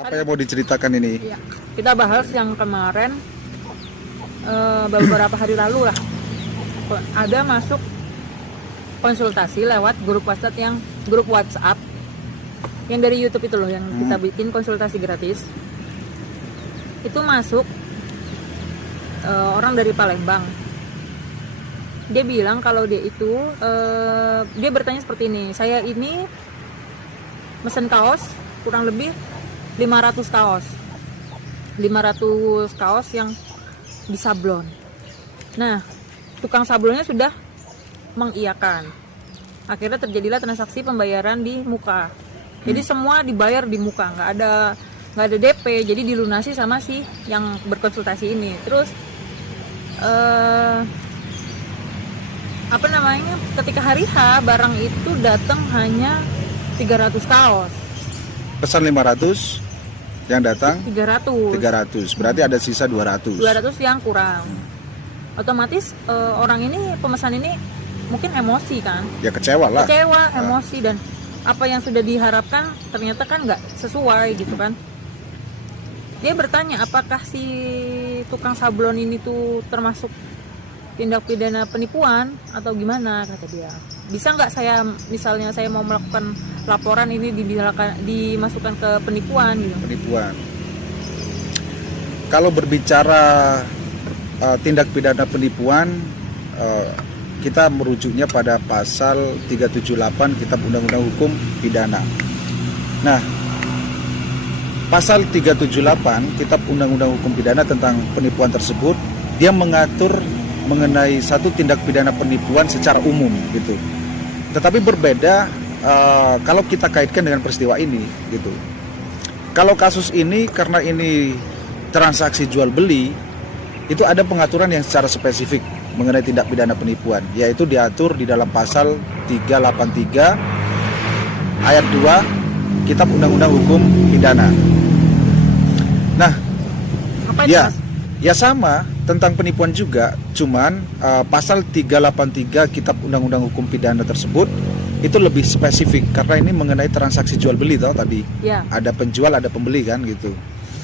Apa yang mau diceritakan ini? Ya, kita bahas yang kemarin beberapa hari lalu lah. Ada masuk konsultasi lewat grup WhatsApp yang dari YouTube itu loh, yang kita bikin konsultasi gratis. Itu masuk orang dari Palembang. Dia bilang kalau dia itu dia bertanya seperti ini, saya ini mesen kaos kurang lebih 500 kaos yang disablon. Nah, tukang sablonnya sudah mengiyakan. Akhirnya terjadilah transaksi pembayaran di muka. Jadi semua dibayar di muka, nggak ada DP, jadi dilunasi sama si yang berkonsultasi ini. Terus ketika hari H barang itu datang hanya 300 kaos. Pesan 500, yang datang 300. Berarti ada sisa 200 yang kurang. Otomatis orang ini, pemesan ini mungkin emosi kan, ya kecewa, emosi, dan apa yang sudah diharapkan ternyata kan nggak sesuai gitu kan. Dia bertanya apakah si tukang sablon ini tuh termasuk tindak pidana penipuan atau gimana, kata dia. Bisa nggak misalnya saya mau melakukan laporan ini dimasukkan ke penipuan gitu. Penipuan. Kalau berbicara tindak pidana penipuan, kita merujuknya pada pasal 378 Kitab Undang-Undang Hukum Pidana. Nah, pasal 378 Kitab Undang-Undang Hukum Pidana tentang penipuan tersebut, dia mengatur mengenai satu tindak pidana penipuan secara umum gitu. Tetapi berbeda kalau kita kaitkan dengan peristiwa ini gitu. Kalau kasus ini, karena ini transaksi jual beli, itu ada pengaturan yang secara spesifik mengenai tindak pidana penipuan, yaitu diatur di dalam pasal 383 ayat 2 Kitab Undang-Undang Hukum Pidana. Nah, apa itu, Mas? Ya sama, tentang penipuan juga, cuman pasal 383 Kitab Undang-Undang Hukum Pidana tersebut itu lebih spesifik karena ini mengenai transaksi jual beli tadi. Ya. Ada penjual, ada pembeli kan gitu.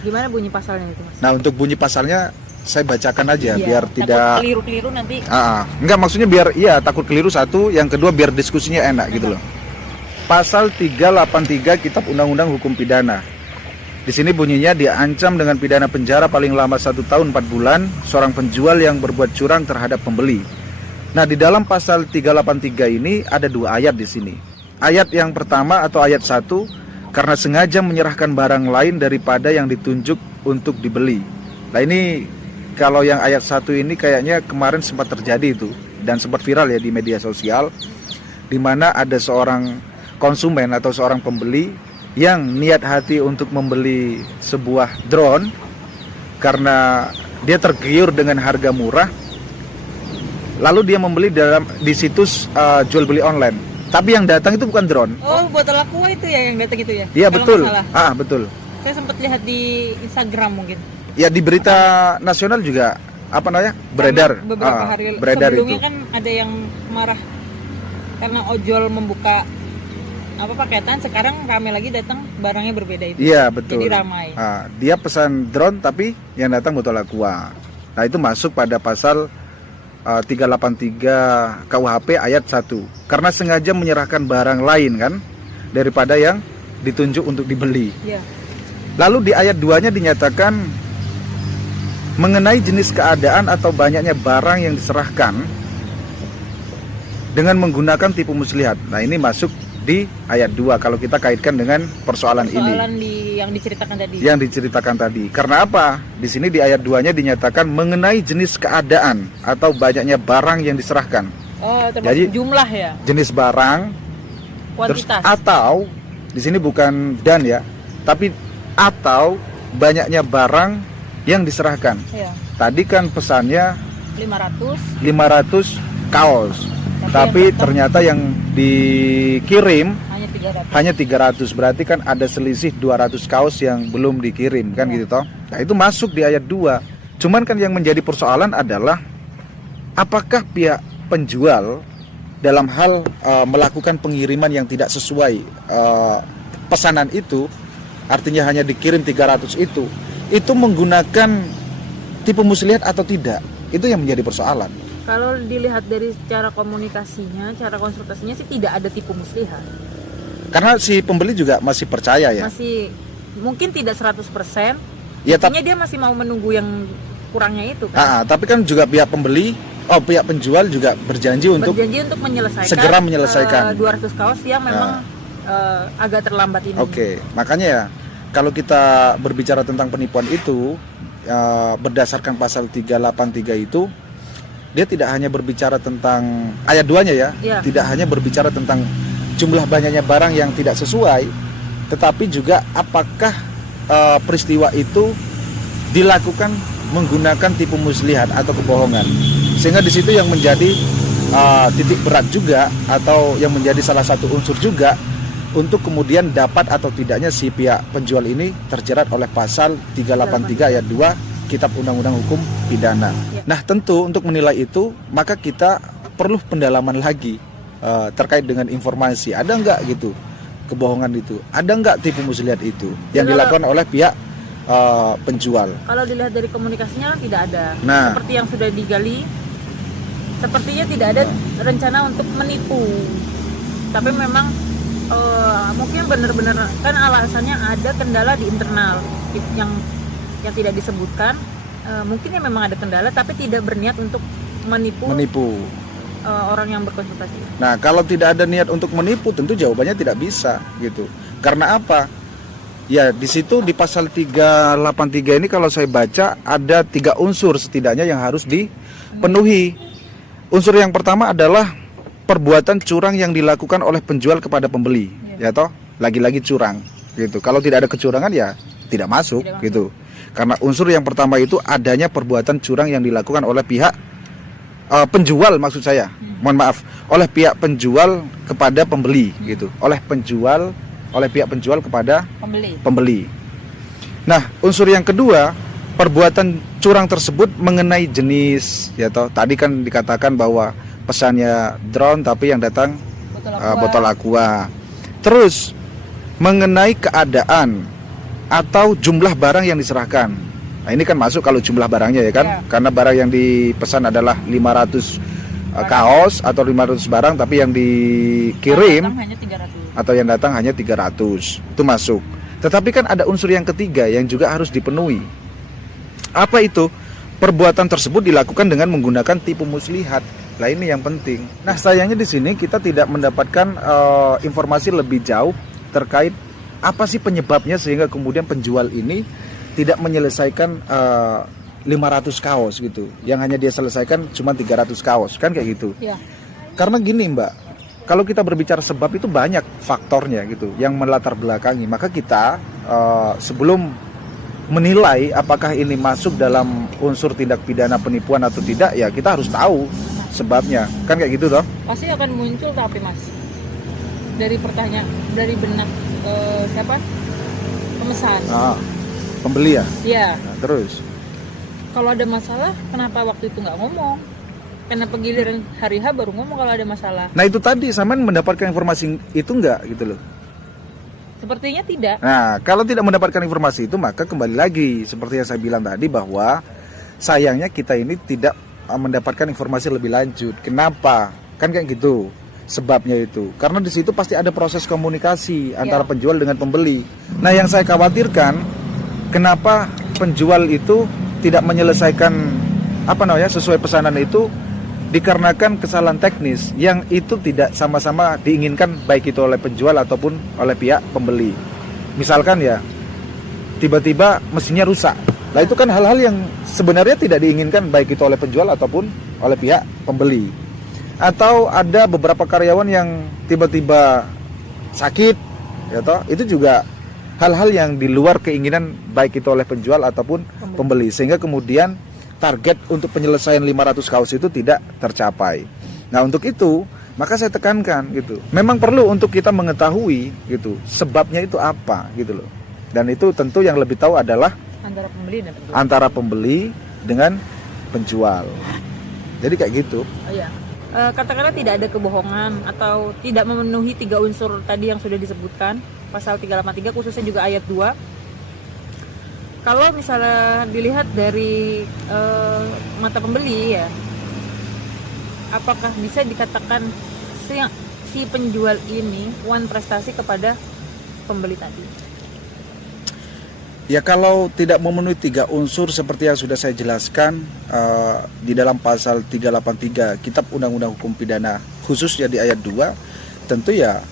Gimana bunyi pasalnya itu, Mas? Nah, untuk bunyi pasalnya saya bacakan aja biar takut tidak keliru-keliru nanti. Enggak, maksudnya biar takut keliru satu, yang kedua biar diskusinya enak gitu loh. Pasal 383 Kitab Undang-Undang Hukum Pidana. Di sini bunyinya, diancam dengan pidana penjara paling lama 1 tahun 4 bulan seorang penjual yang berbuat curang terhadap pembeli. Nah, di dalam pasal 383 ini ada 2 ayat di sini. Ayat yang pertama atau ayat 1, karena sengaja menyerahkan barang lain daripada yang ditunjuk untuk dibeli. Nah, ini kalau yang ayat 1 ini kayaknya kemarin sempat terjadi itu dan sempat viral ya di media sosial, di mana ada seorang konsumen atau seorang pembeli yang niat hati untuk membeli sebuah drone karena dia tergiur dengan harga murah, lalu dia membeli di situs jual beli online. Tapi yang datang itu bukan drone. Oh, botol aqua itu ya yang datang itu ya? Iya, betul. Betul. Saya sempat lihat di Instagram mungkin. Ya, di berita nasional juga beredar. Beberapa hari beredar sebelumnya itu. Kan ada yang marah karena ojol membuka paketan, sekarang rame lagi datang barangnya berbeda itu. Iya, betul. Jadi ramai. Dia pesan drone tapi yang datang botol aqua. Nah, itu masuk pada pasal 383 KUHP ayat 1. Karena sengaja menyerahkan barang lain kan daripada yang ditunjuk untuk dibeli. Iya. Lalu di ayat 2-nya dinyatakan mengenai jenis keadaan atau banyaknya barang yang diserahkan dengan menggunakan tipu muslihat. Nah, ini masuk di ayat 2 kalau kita kaitkan dengan persoalan ini. Yang diceritakan tadi. Yang diceritakan tadi. Karena apa? Di sini di ayat 2-nya dinyatakan mengenai jenis keadaan atau banyaknya barang yang diserahkan. Oh, termasuk jumlah ya. Jenis barang, kuantitas. Terus atau di sini bukan dan ya, tapi atau banyaknya barang yang diserahkan. Iya. Tadi kan pesannya 500 kaos. Tapi ternyata yang dikirim hanya 300. Berarti kan ada selisih 200 kaos yang belum dikirim kan gitu toh. Nah, itu masuk di ayat 2. Cuman kan yang menjadi persoalan adalah apakah pihak penjual dalam hal melakukan pengiriman yang tidak sesuai pesanan itu artinya hanya dikirim 300 itu menggunakan tipu muslihat atau tidak? Itu yang menjadi persoalan. Kalau dilihat dari cara komunikasinya, cara konsultasinya sih tidak ada tipu muslihat. Karena si pembeli juga masih percaya ya. Masih mungkin tidak 100%. Ya, Artinya dia masih mau menunggu yang kurangnya itu kan. Tapi kan juga pihak penjual juga berjanji untuk menyelesaikan segera menyelesaikan 200 kaos yang memang agak terlambat ini. Oke, makanya ya kalau kita berbicara tentang penipuan itu berdasarkan pasal 383 itu dia tidak hanya berbicara tentang ayat 2-nya ya, tidak hanya berbicara tentang jumlah banyaknya barang yang tidak sesuai, tetapi juga apakah peristiwa itu dilakukan menggunakan tipu muslihat atau kebohongan, sehingga di situ yang menjadi titik berat juga atau yang menjadi salah satu unsur juga untuk kemudian dapat atau tidaknya si pihak penjual ini terjerat oleh pasal 383 ayat 2 Kitab Undang-Undang Hukum Pidana. Nah, tentu untuk menilai itu maka kita perlu pendalaman lagi terkait dengan informasi, ada enggak gitu kebohongan itu, ada enggak tipu muslihat itu yang dilakukan oleh pihak penjual. Kalau dilihat dari komunikasinya tidak ada. Nah, seperti yang sudah digali, sepertinya tidak ada rencana untuk menipu. Tapi memang mungkin benar-benar kan alasannya ada kendala di internal yang tidak disebutkan. Mungkin ya memang ada kendala, tapi tidak berniat untuk menipu orang yang berkonsultasi. Nah, kalau tidak ada niat untuk menipu, tentu jawabannya tidak bisa gitu. Karena apa? Ya, di situ di pasal 383 ini kalau saya baca ada 3 unsur setidaknya yang harus dipenuhi. Unsur yang pertama adalah perbuatan curang yang dilakukan oleh penjual kepada pembeli, ya toh? Lagi-lagi curang gitu. Kalau tidak ada kecurangan ya tidak masuk gitu. Karena unsur yang pertama itu adanya perbuatan curang yang dilakukan oleh pihak penjual, maksud saya. Mohon maaf, oleh pihak penjual kepada pembeli gitu. Oleh pihak penjual kepada pembeli. Nah, unsur yang kedua, perbuatan curang tersebut mengenai jenis, ya toh. Tadi kan dikatakan bahwa pesannya drone tapi yang datang botol aqua. Terus mengenai keadaan atau jumlah barang yang diserahkan. Nah, ini kan masuk kalau jumlah barangnya ya kan? Karena barang yang dipesan adalah 500 kaos atau 500 barang, tapi yang dikirim atau yang datang hanya 300. Itu masuk. Tetapi kan ada unsur yang ketiga yang juga harus dipenuhi. Apa itu? Perbuatan tersebut dilakukan dengan menggunakan tipu muslihat. Nah, ini yang penting. Nah, sayangnya di sini kita tidak mendapatkan informasi lebih jauh terkait apa sih penyebabnya sehingga kemudian penjual ini tidak menyelesaikan 500 kaos gitu. Yang hanya dia selesaikan cuma 300 kaos, kan kayak gitu. Karena gini, Mbak, kalau kita berbicara sebab itu banyak faktornya gitu yang melatar belakangi. Maka kita sebelum menilai apakah ini masuk dalam unsur tindak pidana penipuan atau tidak, ya kita harus tahu sebabnya, kan kayak gitu toh. Pasti akan muncul tapi Mas, dari pertanyaan, dari benak siapa? Pemesan. Pembeli ya? Iya. Nah, terus? Kalau ada masalah, kenapa waktu itu nggak ngomong? Kenapa giliran hari H baru ngomong kalau ada masalah? Nah, itu tadi, Saman mendapatkan informasi itu nggak gitu loh? Sepertinya tidak. Nah, kalau tidak mendapatkan informasi itu, maka kembali lagi seperti yang saya bilang tadi bahwa sayangnya kita ini tidak mendapatkan informasi lebih lanjut. Kenapa? Kan kayak gitu sebabnya itu. Karena di situ pasti ada proses komunikasi antara penjual dengan pembeli. Nah, yang saya khawatirkan, kenapa penjual itu tidak menyelesaikan sesuai pesanan itu, dikarenakan kesalahan teknis yang itu tidak sama-sama diinginkan baik itu oleh penjual ataupun oleh pihak pembeli. Misalkan ya, tiba-tiba mesinnya rusak. Nah, itu kan hal-hal yang sebenarnya tidak diinginkan baik itu oleh penjual ataupun oleh pihak pembeli. Atau ada beberapa karyawan yang tiba-tiba sakit, ya toh, itu juga hal-hal yang di luar keinginan baik itu oleh penjual ataupun pembeli, sehingga kemudian target untuk penyelesaian 500 kaos itu tidak tercapai. Nah, untuk itu maka saya tekankan gitu, memang perlu untuk kita mengetahui gitu sebabnya itu apa gitu loh. Dan itu tentu yang lebih tahu adalah antara pembeli dengan penjual. Jadi kayak gitu. Katakanlah tidak ada kebohongan atau tidak memenuhi 3 unsur tadi yang sudah disebutkan, pasal 383 khususnya juga ayat 2. Kalau misalnya dilihat dari mata pembeli ya, apakah bisa dikatakan si penjual ini wan prestasi kepada pembeli tadi? Ya, kalau tidak memenuhi 3 unsur seperti yang sudah saya jelaskan di dalam pasal 383 Kitab Undang-Undang Hukum Pidana, khususnya di ayat 2, tentu ya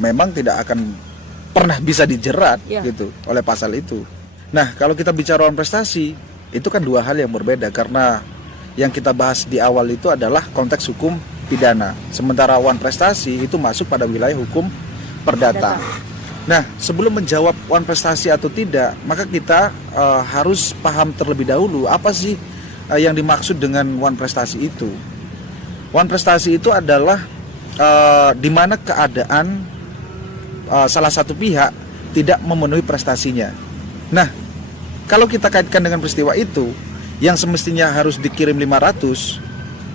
memang tidak akan pernah bisa dijerat gitu oleh pasal itu. Nah, kalau kita bicara wan prestasi, itu kan 2 hal yang berbeda, karena yang kita bahas di awal itu adalah konteks hukum pidana, sementara wan prestasi itu masuk pada wilayah hukum perdata. Nah, sebelum menjawab wan prestasi atau tidak, maka kita harus paham terlebih dahulu apa sih yang dimaksud dengan wan prestasi itu. Wan prestasi itu adalah di mana keadaan salah satu pihak tidak memenuhi prestasinya. Nah, kalau kita kaitkan dengan peristiwa itu, yang semestinya harus dikirim 500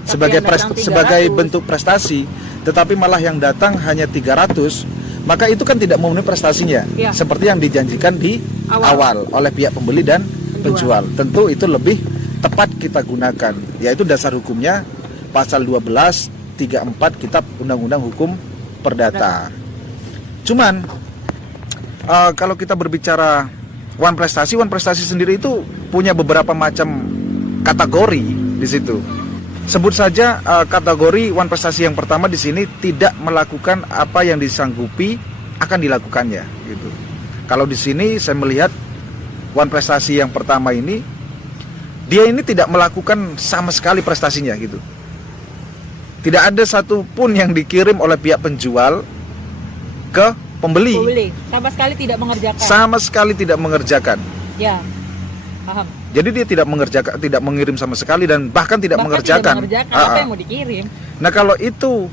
sebagai bentuk prestasi, tetapi malah yang datang hanya 300, maka itu kan tidak memenuhi prestasinya, seperti yang dijanjikan di awal oleh pihak pembeli dan penjual. Tentu itu lebih tepat kita gunakan, yaitu dasar hukumnya pasal 1234 Kitab Undang-Undang Hukum Perdata. Cuman kalau kita berbicara wan prestasi sendiri itu punya beberapa macam kategori di situ. Sebut saja kategori wan prestasi yang pertama di sini, tidak melakukan apa yang disanggupi akan dilakukannya gitu. Kalau di sini saya melihat wan prestasi yang pertama ini, dia ini tidak melakukan sama sekali prestasinya gitu. Tidak ada satupun yang dikirim oleh pihak penjual ke pembeli. Sama sekali tidak mengerjakan. Sama sekali tidak mengerjakan. Ya, paham. Jadi dia tidak mengerjakan, tidak mengirim sama sekali, dan bahkan tidak mengerjakan. Apa yang mau dikirim? Nah, kalau itu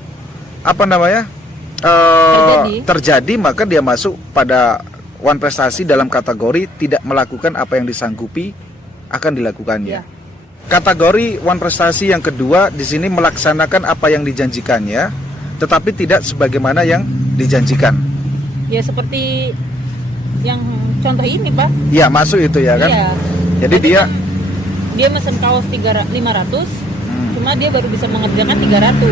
terjadi, maka dia masuk pada wan prestasi dalam kategori tidak melakukan apa yang disanggupi akan dilakukannya. Kategori wan prestasi yang kedua di sini melaksanakan apa yang dijanjikannya, tetapi tidak sebagaimana yang dijanjikan. Ya, seperti yang contoh ini, Pak. Iya, masuk itu ya kan? Iya. Jadi dia mesen kaos 500, cuma dia baru bisa mengerjakan 300.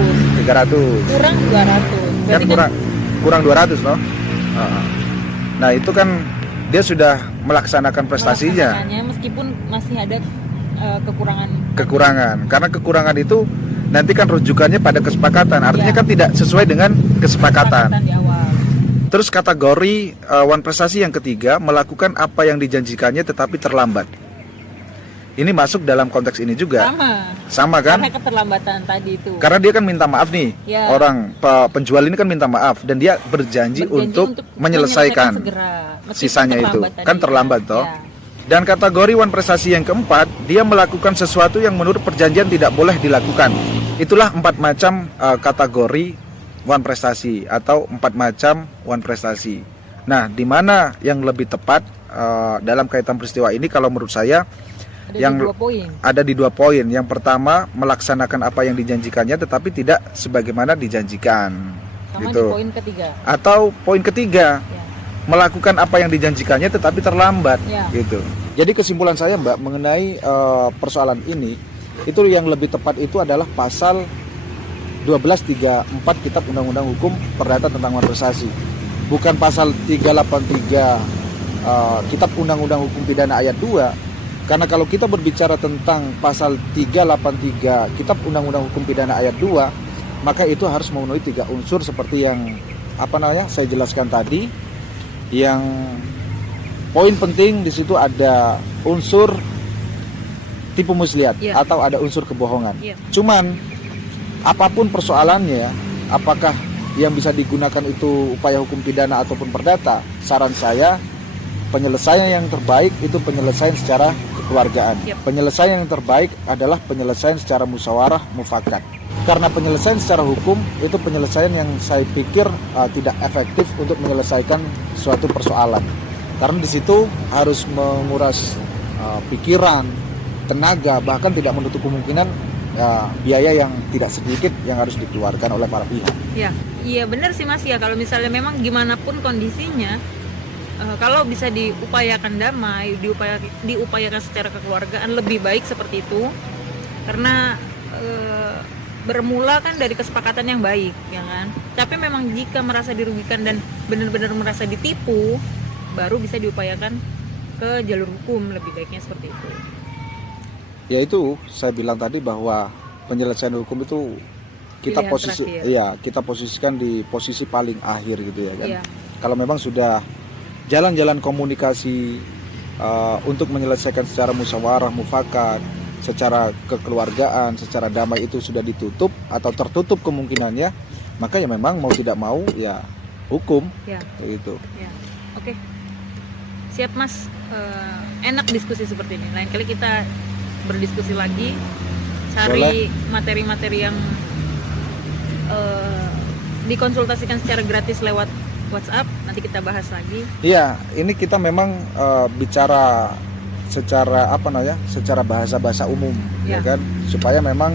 Kurang 200. Kan kurang 200 loh. Nah, itu kan dia sudah melaksanakan prestasinya. Meskipun masih ada kekurangan. Karena kekurangan itu nanti kan rujukannya pada kesepakatan. Artinya kan tidak sesuai dengan kesepakatan di awal. Terus kategori wan prestasi yang ketiga, melakukan apa yang dijanjikannya tetapi terlambat. Ini masuk dalam konteks ini juga. Sama kan? Karena keterlambatan tadi itu. Karena dia kan minta maaf nih. Orang penjual ini kan minta maaf dan dia berjanji untuk menyelesaikan segera. Sisanya itu. Kan terlambat toh. Dan kategori wan prestasi yang keempat, dia melakukan sesuatu yang menurut perjanjian tidak boleh dilakukan. Itulah 4 macam kategori wan prestasi atau 4 macam wan prestasi. Nah, di mana yang lebih tepat dalam kaitan peristiwa ini kalau menurut saya ada di 2 poin. Yang pertama, melaksanakan apa yang dijanjikannya tetapi tidak sebagaimana dijanjikan. Sama gitu. Di poin ketiga. Atau poin ketiga, melakukan apa yang dijanjikannya tetapi terlambat, gitu. Jadi kesimpulan saya, Mbak, mengenai persoalan ini, itu yang lebih tepat itu adalah pasal 1234 Kitab Undang-Undang Hukum Perdata tentang wan prestasi. Bukan pasal 383 Kitab Undang-Undang Hukum Pidana ayat 2. Karena kalau kita berbicara tentang pasal 383 Kitab Undang-Undang Hukum Pidana ayat 2, maka itu harus memenuhi 3 unsur seperti yang saya jelaskan tadi. Yang poin penting di situ ada unsur tipu muslihat atau ada unsur kebohongan. Cuman apapun persoalannya, apakah yang bisa digunakan itu upaya hukum pidana ataupun perdata, saran saya penyelesaian yang terbaik itu penyelesaian secara kekeluargaan. Penyelesaian yang terbaik adalah penyelesaian secara musyawarah mufakat. Karena penyelesaian secara hukum itu penyelesaian yang saya pikir tidak efektif untuk menyelesaikan suatu persoalan. Karena di situ harus menguras pikiran, tenaga, bahkan tidak menutup kemungkinan biaya yang tidak sedikit yang harus dikeluarkan oleh para pihak. Ya, iya benar sih Mas ya. Kalau misalnya memang gimana pun kondisinya, kalau bisa diupayakan damai, diupayakan secara kekeluargaan lebih baik seperti itu. Karena bermula kan dari kesepakatan yang baik, ya kan. Tapi memang jika merasa dirugikan dan benar-benar merasa ditipu, baru bisa diupayakan ke jalur hukum, lebih baiknya seperti itu. Ya itu saya bilang tadi bahwa penyelesaian hukum itu kita kita posisikan di posisi paling akhir gitu ya kan. Iya. Kalau memang sudah jalan-jalan komunikasi untuk menyelesaikan secara musyawarah mufakat, secara kekeluargaan, secara damai itu sudah ditutup atau tertutup kemungkinannya, maka ya memang mau tidak mau ya hukum. Ya. Begitu. Ya. Oke. Siap Mas. Enak diskusi seperti ini. Lain kali kita berdiskusi lagi, cari materi-materi yang dikonsultasikan secara gratis lewat WhatsApp, nanti kita bahas lagi. Iya, ini kita memang bicara secara secara bahasa umum, ya kan, supaya memang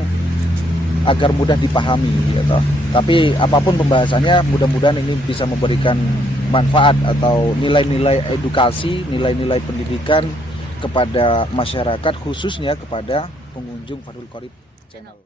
agar mudah dipahami, gitu. Tapi apapun pembahasannya, mudah-mudahan ini bisa memberikan manfaat atau nilai-nilai edukasi, nilai-nilai pendidikan kepada masyarakat, khususnya kepada pengunjung Fadhul Qorib Channel.